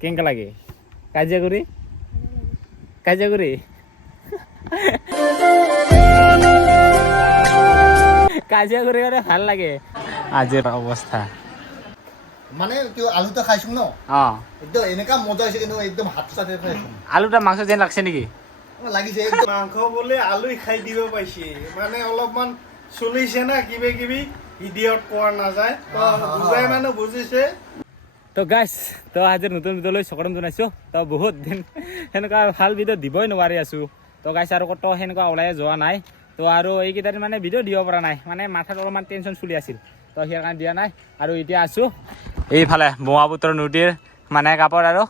কেনেকা লাগে কাজিয়া কৰি কাজিয়া কৰি কাজিয়া কৰি ভাল লাগে আজিৰ অৱস্থা মানে কিয় আলুটা খাইছো ন একদম এনেকা মজা হৈছে কিন্তু একদম হাত চাতে খাইছো আলুটা মাংস যেন লাগছে নেকি লাগিছে একদম মাংস বলে আলু খাই দিব পাইছে মানে অলপমান চলিছে না কিবা কিবি ভিডিঅ'ত পোৱা নাযায় তো বুজাই মানুহ বুজিছে তো গাইছ তো আজিৰ নতুন ভিডিঅ'লৈ স্বাগতম জনাইছোঁ তো বহুত দিন সেনেকুৱা ভাল ভিডিঅ' দিবই নোৱাৰি আছোঁ তো গাইছ আৰু ক'তো সেনেকুৱা ওলাই যোৱা নাই তো আৰু এইকেইটাত মানে ভিডিঅ' দিব পৰা নাই মানে মাথাত অলপমান টেনশ্যন চলি আছিল তো সেইকাৰণে দিয়া নাই আৰু এতিয়া আছোঁ এইফালে ব্ৰহ্মপুত্ৰ নদীৰ মানে কাপৰ আৰু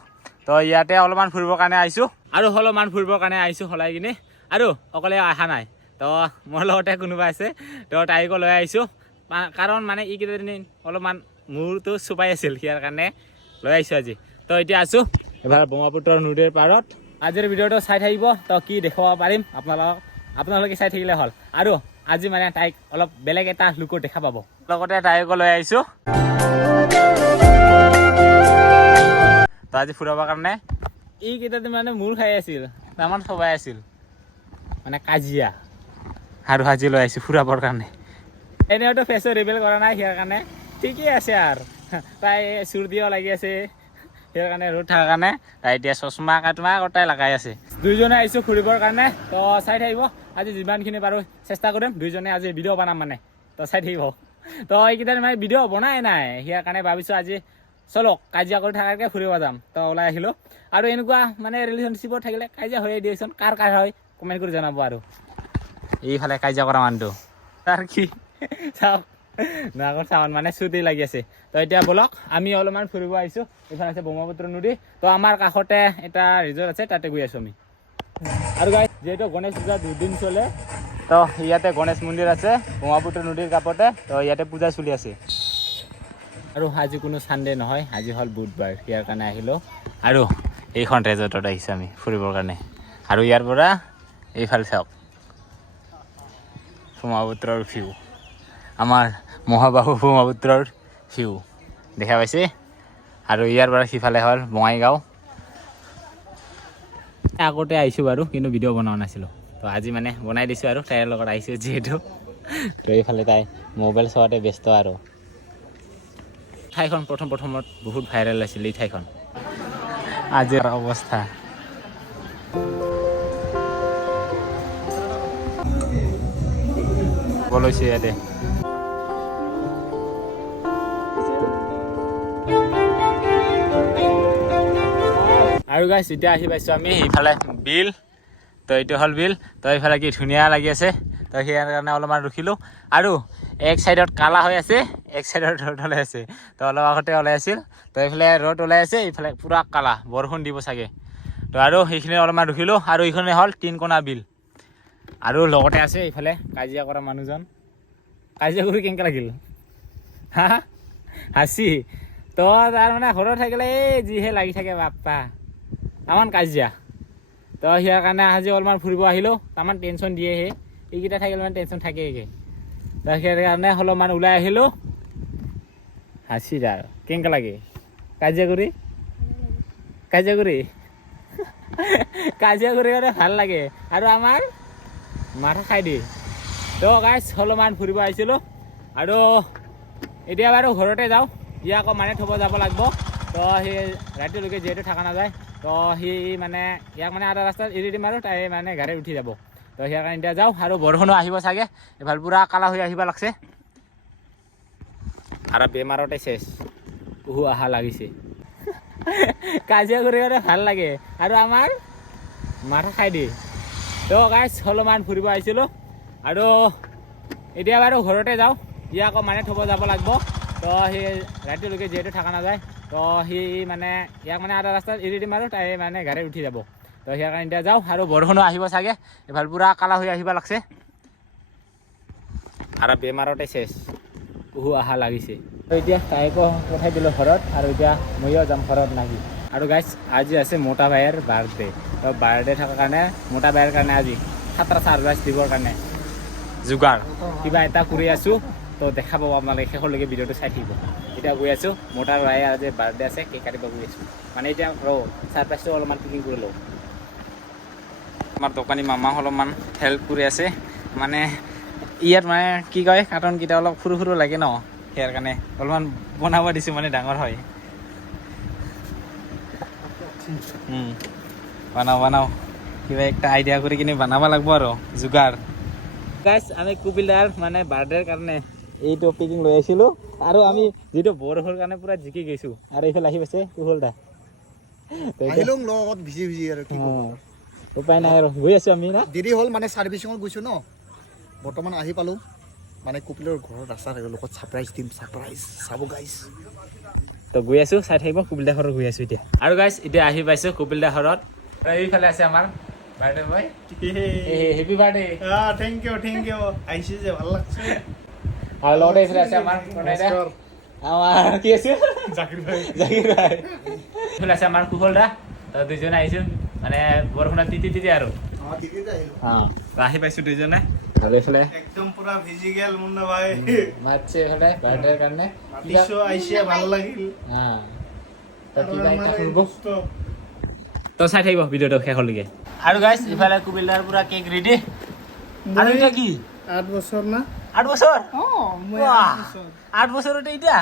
তো ইয়াতে অলপমান ফুৰিবৰ কাৰণে আহিছোঁ আৰু অলপমান ফুৰিবৰ কাৰণে আহিছোঁ সলাই কিনে আৰু অকলে অহা নাই তো মোৰ লগতে কোনোবা আছে তো তাইকো লৈ আহিছোঁ কাৰণ মানে এইকেইটা দিন অলপমান মূৰটো চুপাই আছিল সিয়াৰ কাৰণে লৈ আহিছোঁ আজি তো এতিয়া আছোঁ এবাৰ ব্ৰহ্মপুত্ৰ নদীৰ পাৰত আজিৰ ভিডিঅ'টো চাই থাকিব তো কি দেখুৱাব পাৰিম আপোনালোকে চাই থাকিলে হ'ল আৰু আজি মানে তাইক অলপ বেলেগ এটা লুকত দেখা পাব লগতে তাইকো লৈ আহিছোঁ তো আজি ফুৰাবৰ কাৰণে এইকেইটাতে মানে মূৰ খাই আছিল তামান চবাই আছিল মানে কাজিয়া আৰু আজি লৈ আহিছোঁ ফুৰাবৰ কাৰণে এনেওতো ফেচো ৰিভিল কৰা নাই সিয়াৰ কাৰণে ঠিকেই আছে আৰু তাই চুৰ্দিও লাগি আছে সেই কাৰণে ৰ'দ থকাৰ কাৰণে তাই এতিয়া চশমা কাটমা কটাই লগাই আছে দুইজনে আহিছোঁ ফুৰিবৰ কাৰণে তো চাই থাকিব আজি যিমানখিনি পাৰোঁ চেষ্টা কৰিম দুইজনে আজি ভিডিঅ' বনাম মানে তো চাই থাকিব তো এইকেইটা মানে ভিডিঅ' বনাই নাই সিয়াৰ কাৰণে ভাবিছোঁ আজি চলক কাজিয়া কৰি থকাকৈ ফুৰিব যাম তো ওলাই আহিলোঁ আৰু এনেকুৱা মানে ৰিলেশ্যনশ্বিপত থাকিলে কাজিয়া হৈয়ে দিয়কচোন কাৰ হয় কমেণ্ট কৰি জনাব আৰু এইফালে কাজিয়া কৰা মানুহটো তাৰ কি চাওক নাগৰ চাউন মানে চুটি লাগি আছে তো এতিয়া বলক আমি অলপমান ফুৰিব আহিছোঁ এইফালে আছে ব্ৰহ্মপুত্ৰ নদী তো আমাৰ কাষতে এটা ৰিজৰ্ট আছে তাতে গৈ আছোঁ আমি আৰু গাইছ যিহেতু গণেশ পূজা দুদিন চলে তো ইয়াতে গণেশ মন্দিৰ আছে ব্ৰহ্মপুত্ৰ নদীৰ কাষতে তো ইয়াতে পূজা চলি আছে আৰু আজি কোনো ছানডে নহয় আজি হ'ল বুধবাৰ ইয়াৰ কাৰণে আহিলোঁ আৰু এইখন ৰিজৰ্টত আহিছোঁ আমি ফুৰিবৰ কাৰণে আৰু ইয়াৰ পৰা এইফালে চাওক ব্ৰহ্মপুত্ৰৰ ভিউ আমাৰ মহাবাহু ব্ৰহ্মপুত্ৰৰ ভিউ দেখা পাইছে আৰু ইয়াৰ পৰা সিফালে হ'ল বঙাইগাঁও আগতে আহিছোঁ বাৰু কিন্তু ভিডিঅ' বনোৱা নাছিলোঁ তো আজি মানে বনাই দিছোঁ আৰু তাইৰ লগত আহিছোঁ যিহেতু তো এইফালে তাই মোবাইল চোৱাতে ব্যস্ত আৰু ঠাইখন প্ৰথমত বহুত ভাইৰেল আছিল এই ঠাইখন আজিৰ অৱস্থা বলৈছে ইয়াতে আৰু গাইছ এতিয়া আহি পাইছোঁ আমি এইফালে বিল তো এইটো হ'ল বিল তো এইফালে কি ধুনীয়া লাগি আছে তো সেইয়াৰ কাৰণে অলপমান ৰখিলোঁ আৰু এক চাইডত কালা হৈ আছে এক চাইডত ৰ'দ ওলাই আছে তো অলপ আগতে ওলাই আছিল তো এইফালে ৰ'দ ওলাই আছে এইফালে পূৰা কালা বৰষুণ দিব চাগে তো আৰু সেইখিনি অলপমান ৰখিলোঁ আৰু এইখনে হ'ল তিনকোণা বিল আৰু লগতে আছে এইফালে কাজিয়া কৰা মানুহজন কাজিয়া কৰি কেনেকৈ লাগিল হা হাঁচি তো তাৰ মানে ঘৰত থাকিলে এই যিহে লাগি থাকে বাপ্পা তামান কাজিয়া তো সিয়াৰ কাৰণে আজি অলপমান ফুৰিব আহিলোঁ তামান টেনশ্যন দিয়েহে এইকেইটা থাকিলে মানে টেনশ্যন থাকেই তো সেই কাৰণে অলপমান ওলাই আহিলোঁ হাঁচি আৰু কেনেকৈ লাগে কাজিয়া কৰি কাজিয়া কৰি ভাল লাগে আৰু আমাৰ মাথা খাই দিয়ে তো গাইছ অলপমান ফুৰিব আহিছিলোঁ আৰু এতিয়া বাৰু ঘৰতে যাওঁ ইয়াক আকৌ মানে থ'ব যাব লাগিব তো সেই ৰাতিলৈকে যিহেতু থকা নাযায় তো সি মানে ইয়াক মানে আধা ৰাস্তাত এৰি দিম আৰু তাই মানে গাড়ীত উঠি যাব তো সেই কাৰণে এতিয়া যাওঁ আৰু বৰষুণো আহিব চাগে এইফালে পূৰা কালা হৈ আহিব লাগছে আৰু বেমাৰতে চেচ অহা লাগিছে কাজিয়া কৰি ভাল লাগে আৰু আমাৰ মাথা খাই দিয়ে তো গাইছ অলপমান ফুৰিব আহিছিলোঁ আৰু এতিয়া বাৰু ঘৰতে যাওঁ ইয়াক আকৌ মানে থ'ব যাব লাগিব তো সেই ৰাতিলৈকে যিহেতু থকা নাযায় তো সি মানে ইয়াক মানে আধা ৰাস্তাত এৰি দিম আৰু তাই মানে গাড়ীত উঠি যাব তো সেই কাৰণে এতিয়া যাওঁ আৰু বৰষুণো আহিব চাগে এইফালে পূৰা কালা হৈ আহিব লাগছে আৰু বেমাৰতে চেচ অহা লাগিছে তো এতিয়া তাইকো পঠাই দিলোঁ ঘৰত আৰু এতিয়া ময়ো যাম ঘৰত নাহি আৰু গাইছ আজি আছে মোটা ভাইৰ বাৰ্থডে তো বাৰ্থডে থকাৰ কাৰণে মোটা ভাইৰ কাৰণে আজি খাতৰা ছাৰপ্ৰাইজ দিবৰ কাৰণে যোগাৰ কিবা এটা কৰি আছোঁ তো দেখা পাব আপোনালোকে শেষলৈকে ভিডিঅ'টো চাই থাকিব এতিয়া গৈ আছোঁ মোৰ তাৰ ল'ৰাই আজি বাৰ্থডে আছে কেক কাটিব গৈ আছোঁ মানে এতিয়া ছাৰপ্ৰাইজটো অলপমান পেকিং কৰি লওঁ আমাৰ দোকানী মামা অলপমান হেল্প কৰি আছে মানে ইয়াত মানে কি কয় কাৰ্টনকেইটা অলপ সৰু সৰু লাগে ন সেয়াৰ কাৰণে অলপমান বনাব দিছোঁ মানে ডাঙৰ হয় বনাও কিবা একটা আইডিয়া কৰি কিনে বনাব লাগিব আৰু যোগাৰ গাইজ আমি কুপিলাৰ মানে বাৰ্থডেৰ কাৰণে এইটো পেকিং লৈ আহিছিলোঁ আৰু আমি যিটো বৰষুণৰ কাৰণে পুৰা জিকি গৈছোঁ আৰু এইফালে আহি পাইছে কুশলদা আহিলোঁ লগত ভিজি আৰু কি উপায় নাই আৰু গৈ আছোঁ আমি না দেৰি হ'ল মানে ছাৰ্ভিচিঙত গৈছোঁ ন বৰ্তমান আহি পালোঁ মানে কপিলৰ ঘৰত ৰাস্তা থাকে লগত ছাৰপ্ৰাইজ দিম ছাৰপ্ৰাইজ চাব গাইজ তো গৈ আছোঁ চাই থাকিব কপিলদা ঘৰত গৈ আছোঁ এতিয়া আৰু গাইজ এতিয়া আহি পাইছোঁ কপিলদা ঘৰত এইফালে আছে আমাৰ বাৰ্থডে বয় হেপী বাৰ্থডে থেংক ইউ আহিছে যে ভাল লাগছে আৰু লগতে এইফালে আছে আমাৰ প্ৰণয়দা আমাৰ কি আছে জাকিৰ ভাই এইফালে আছে আমাৰ কুশলদা তো দুইজনে আহিছোঁ মানে বৰষুণত তিতি আৰু আহি পাইছোঁ দুইজনে আৰু এইফালে একদম পুৰা ভিজি গেল মুন্না ভাই মাতছে এইফালে বাৰ্থডেৰ কাৰণে মাতিছো আহিছে ভাল লাগিল তো কিবা এটা কৰিব তো চাই থাকিব ভিডিঅ'টো শেষলৈকে আৰু গাইজ ইফালে কুবিলদাৰ পুৰা কেক ৰেডি আৰু এতিয়া কি 8 বছৰ না 8 বছৰ মই 8 বছৰতে এতিয়া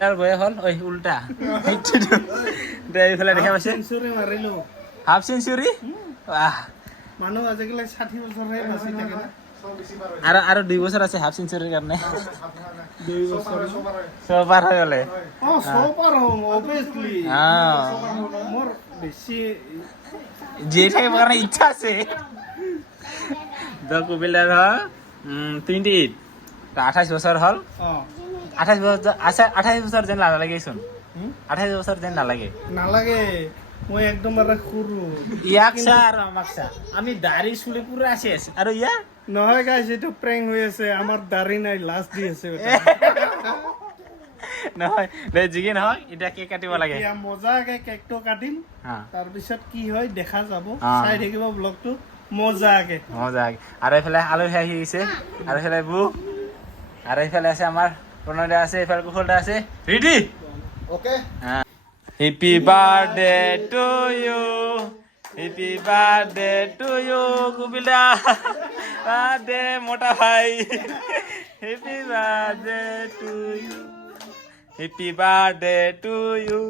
তাৰ বয়স হ'ল ঐ উল্টা এইফালে দেখা পাইছে সেঞ্চুৰি মাৰিলো হাফ সেঞ্চুৰি মানুহ আজিকালি 60 বছৰহে বাচি থাকে না আৰু 2 বছৰ আছে হাফ সেঞ্চুৰিৰ কাৰণে 2 বছৰ সব পাৰ হৈ গ'লে সব পাৰ হ'ম অবভিয়াছলি মোৰ বেছি জীয়াই থাকিবৰ কাৰণে ইচ্ছা আছে কুবিলদাৰ হ'ল 28 28 বছৰ হ'ল 28 বছৰ যেন নালাগেচোন 28 বছৰ যেন নালাগে মই একদম আৰু সৰু ইয়াক চা আৰু আমাক চা আমি দাড়ি চুলি পুৰা আছে আৰু ইয়াৰ নহয় গাইছ এইটো প্ৰেং হৈ আছে আমাৰ দাড়ি নাই লাষ্ট দি আছে নহয় জিকি নহয় এতিয়া কেক কাটিব লাগে এতিয়া মজাকে কেকটো কাটিম তাৰপিছত কি হয় দেখা যাব চাই থাকিব ব্লগটো মজাকে আৰু এইফালে আলহী আহি আহিছে আৰু এইফালে বু আৰু এইফালে আছে আমাৰ প্ৰণয়দা আছে এইফালে কুশলদা আছে ready okay happy birthday to you happy birthday to you কুবিলদা বাৰ্থডে মোটা ভাই happy birthday to you happy birthday to you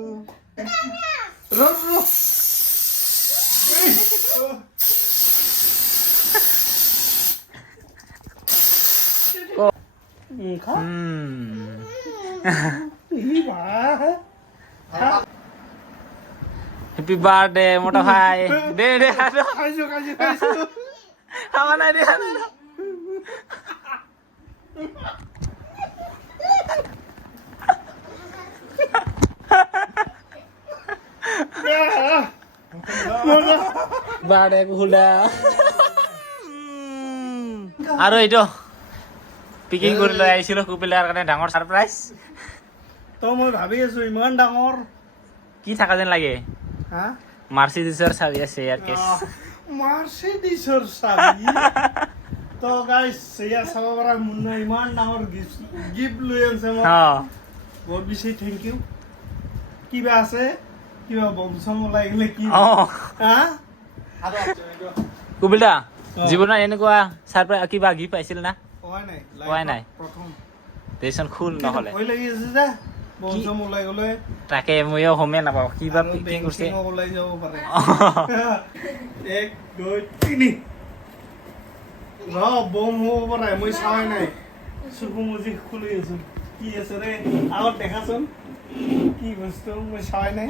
happy birthday মোটা ভাই দে খাইছো খাৱা নাই দে বাৰ্থডে কুশলদা আৰু এইটো পেকিং কৰি লৈ আহিছিলোঁ কুপিলাৰ কাৰণে ডাঙৰ ছাৰপ্ৰাইজ তো মই ভাবি আছো ইমান ডাঙৰ কি থাকা যেন লাগে মাৰ্চিডিজৰ চাবি আছে ইয়াৰ কেছ মাৰ্চিডিজৰ চাবি তো গাইছ এয়া চাব পৰা মুন্না ইমান ডাঙৰ গিফ্ট লৈ আনিছে মোক বহুত বেছি থেংক ইউ কিবা আছে কিবা বমচম ওলাই গ'লে কি কুবিলদা জীৱনত এনেকুৱা ছাৰপ্ৰাইজ কিবা গিফ্ট পাইছিল না পোৱাই নাই প্ৰথম দেচোন খুল নহ'লে ভয় লাগি আছে যে বমচম ওলাই গ'লে তাকে ময়ো গমেই নাপাওঁ কিবা পেকিং কৰিছে ওলাই যাব পাৰে 1 2 3 বম হ'ব পাৰে মই চাই নাই চকু মুজি খুলি আছো কি আছে ৰে আগত দেখাচোন কি বস্তু মই চাই নাই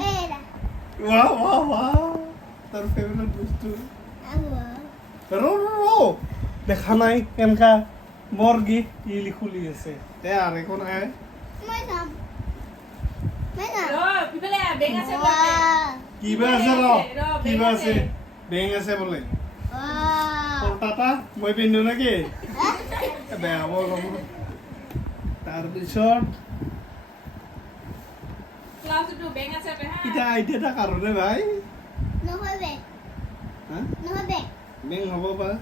তোৰ ফেভৰেট বস্তু দেখা নাই কেনেকা বৰ গিফ্ট ই খুলি আছে তে আৰু একো নাই কিবা আছে বেং আছে বোলে টাটা মই পিন্ধো নেকি বেয়া হ'ব তাৰপিছত এটা কাৰণে ভাই বেং হ'ব পাৰে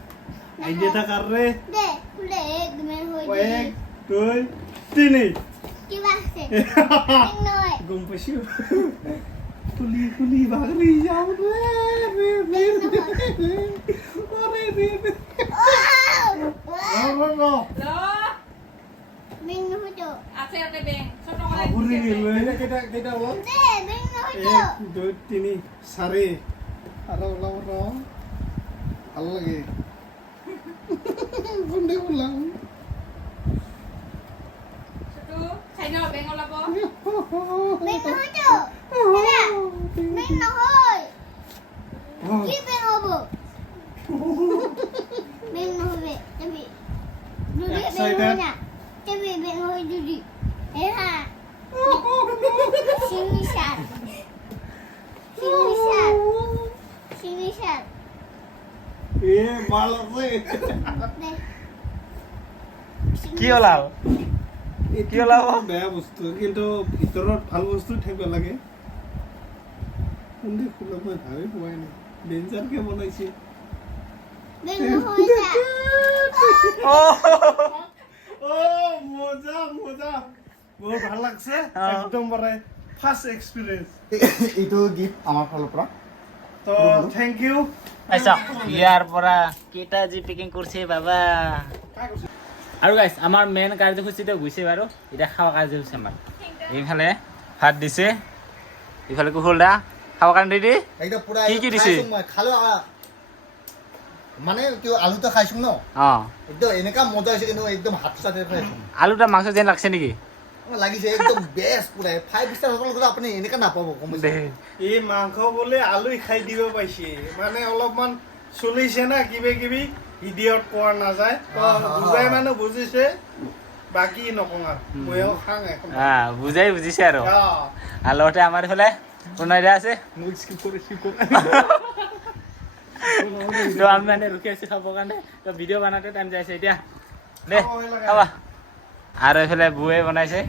আইডিয়াটা কার রে দে খুলে একদমের হই 1 2 3 কি বাসে নয় ঘুম পাইছি খুলি খুলি ভাগলি যাও রে রে ওরে রে নো মেন হইতো আবুরি গেল কেটা কেটা হলো দে মেন হইতো 1 2 3 সারে আর ওলা ওলা ভালো লাগে গুন্ডে উলাং মেন হইতো এরা মেন হই কি বেন হবো মেন হবে তুমি দুদি বেন না তুমি বেন হই দুদি এরা সিমিশাল সিমিশাল সিমিশাল এ মাল আছে দে কি ওলাও কি ওলাব বেয়া বস্তু কিন্তু ভিতৰত ভাল বস্তু থাকিব লাগে কোনদি খোলা মই ভাবি পোৱাই নাই ডেঞ্জাৰকে বনাইছে বেন হই যা ও মজা মজা বহুত ভাল লাগছে একদম মানে ফার্স্ট এক্সপেরিয়েন্স এইটো গিফ্ট আমাৰ ফালৰ পৰা তো থ্যাংক ইউ আচ্ছা ইয়াৰ পৰা কেইটা যি পেকিং কৰিছে বাবা আৰু গাইছ আমাৰ মেইন কাৰ্যসূচীটো গৈছে বাৰু এতিয়া খাৱা কাৰ্যসূচী আমাৰ এইফালে ভাত দিছে এইফালে কুহুলদা খাৱা কাৰণে ৰেডি একদম পুৰা কি কি দিছে? খাইছো মই খালো মানে কি আলুটো খাইছো ন অঁ একদম এনেকা মজা হৈছে কিন্তু একদম হাত চাটে খাইছো আলুটা মাংস যেন লাগছে নেকি লাগিছে একদম বেষ্ট পুৰা 5 স্টাৰ হোটেল গ'লে আপুনি এনেকা নাপাব কম দে এই মাংস বোলে আলু খাই দিব পাইছে মানে অলপমান চলিছে না কিবা কিবি ভিডিঅ'ত পোৱা নাযায় তো বুজাই মানে বুজিছে বাকী নকওঁ আৰু ময়ো খাং এখন বুজাই বুজিছে আৰু অ আৰু লগতে আমাৰ এইফালে প্ৰণয় দা আছে মোক স্কিপ কৰি তো আমি মানে ৰখি আছো খাবৰ কাৰণে তো ভিডিঅ' বনাওঁতে টাইম যাইছে এতিয়া দে খাবা আৰু এইফালে বুৱে বনাইছে